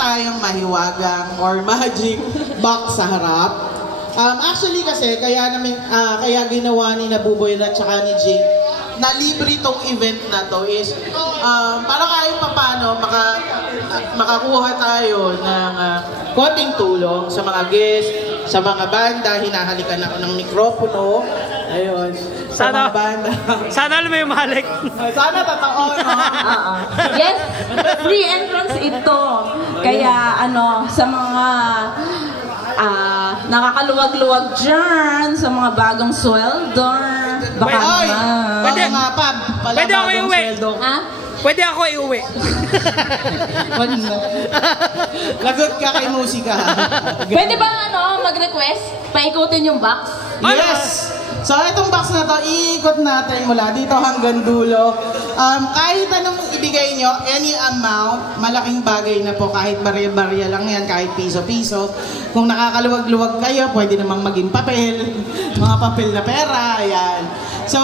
tayong mahiwagang or magic box sa harap. Actually kasi, kaya ginawa ni Nabuboy at saka ni Jake na libre tong event na to is para kahit papano makakuha tayo ng konting tulong sa mga guests, sa mga banda. Hinahalikan ako ng mikropono. Ayun. Sa mga banda. Sana alam mo yung mahalik. Sana totoo, no? Yes, free entrance ito. Kaya sa mga nakakaluwag-luwag dyan, sa mga bagong sweldo, baka Pwede ako iuwi. Pwede ako iuwi. Lagot ka kay musika. Pwede ba mag-request? Paikutin yung box? Yes! So, itong box na to, iikot natin mula dito hanggang dulo. Kahit anong ibigay nyo, any amount, malaking bagay na po. Kahit barya-barya lang yan, kahit piso-piso. Kung nakakaluwag-luwag kayo, pwede namang maging papel. Mga papel na pera, ayan. So,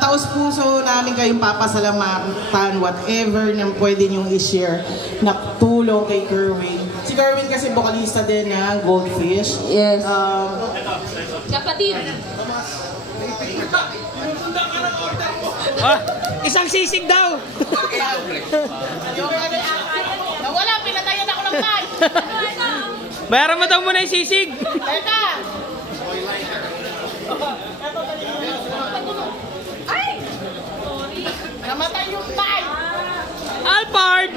taos-puso namin kayong papasalamatan, whatever na pwede nyong i-share na tulong kay Kerwin. Si Kerwin kasi vocalista din ng Goldfish. Yes. Kapatid. Isang sisig daw. Nawala, pinatayan ako ng mic. Bayaran mo daw muna yung sisig. Teka. Ay! Namatay yung mic. Alpard!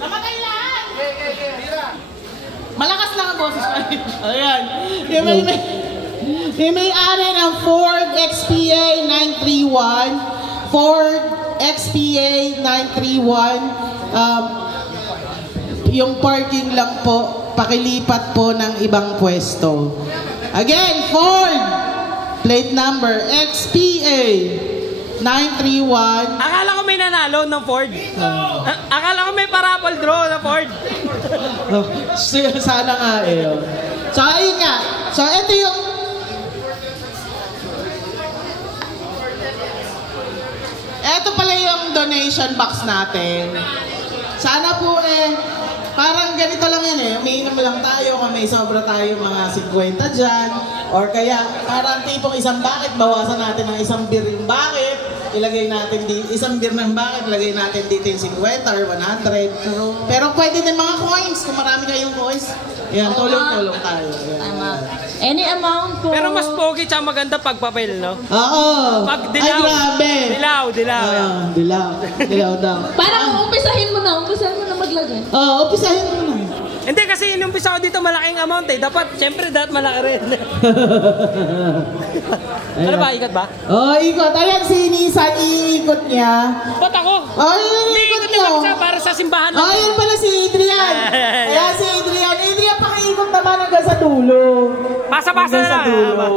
Namatay lahat. Malakas lang ang boses ko. Ayan. Yung may-ari ng Ford XPA 931. Ford XPA 931. Yung parking lang po, pakilipat po ng ibang pwesto. Again, Ford! Plate number XPA 931. Akala ko may nanalo ng Ford. Akala ko may parapol draw na Ford. Sana nga eh. So, ayun nga. So, ito yung pala yung donation box natin. Sana po parang ganito lang yan umiinom lang tayo kung may sobra tayo mga 50 dyan. Or kaya parang tipong isang bucket, bawasan natin ng isang beer yung bucket. Ilagay natin isang beer ng bucket, ilagay natin dito yung 50 or 100. Pero pwede din mga coins kung marami kayong coins. Yan, tulong-tulong tayo. Tama. Any amount po. Pero mas pogi tsaka maganda pag papel, no? Oo. Pag Ay, dilaw. grabe. Dilaw daw. Parang umpisahin mo na maglagay. Umpisahin mo na. Hindi kasi inumpisa ko dito malaking amount Dapat, syempre, malaki rin. Ano ba, ikot ba? Ikot. Ayan si Nissan, iikot niya. Ba't ako? Hindi, ikot niyo. Para sa simbahan lang. Ayan pala si Adrian. Ayan si Adrian. Adrian, pakiikot naman hanggang sa dulo. Pasa-pasa na lang.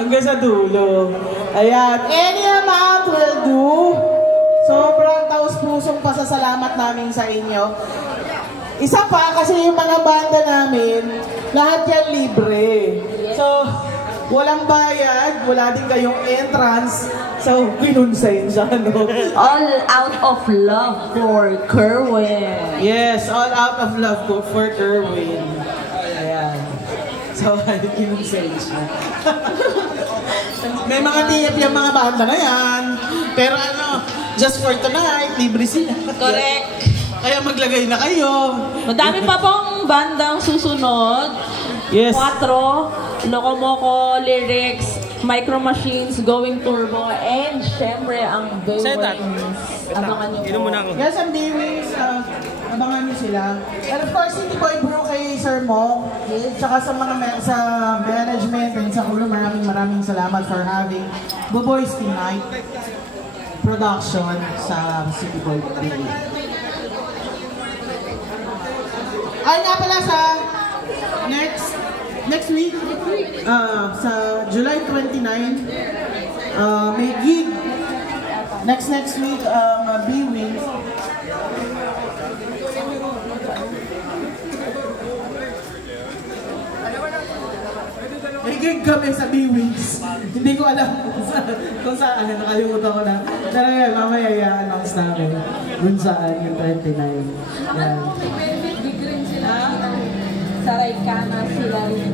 Hanggang sa dulo. Ayan. Any amount will do. Sobrang taos-pusong pasasalamat namin sa inyo. Isa pa, kasi yung mga banda namin, lahat yan libre. So, walang bayad, wala din kayong entrance. So, kinunsayin siya, no? All out of love for Kerwin. Yes, all out of love for Kerwin. Ayan. So, kinunsayin siya. May mga tip yung mga banda na yan. Pero just for tonight, libre sila. Correct. Kaya maglagay na kayo. Madami pa pong bandang susunod. Yes. 4, Locomoco, Lyrics, Micro Machines, Going Turbo, and syempre ang B-Wings. Abangan nyo po. Yes, ang B-Wings. Abangan nyo sila. And of course, City Boy Bro kay Sir Mo. Tsaka sa mga sa management and sa ulo, maraming salamat for having Buboys Tonight production sa City Boy Bro. Ay nga pala sa next week, sa July 29, may gig. Next week, B-Wings. May gig kami sa B-Wings. Hindi ko alam kung saan, nakalimutan ko na. Pero yan, mamaya i-announce namin. kung saan yung 29. Yan. May benefit big rin sila. Sa Raikana sila rin.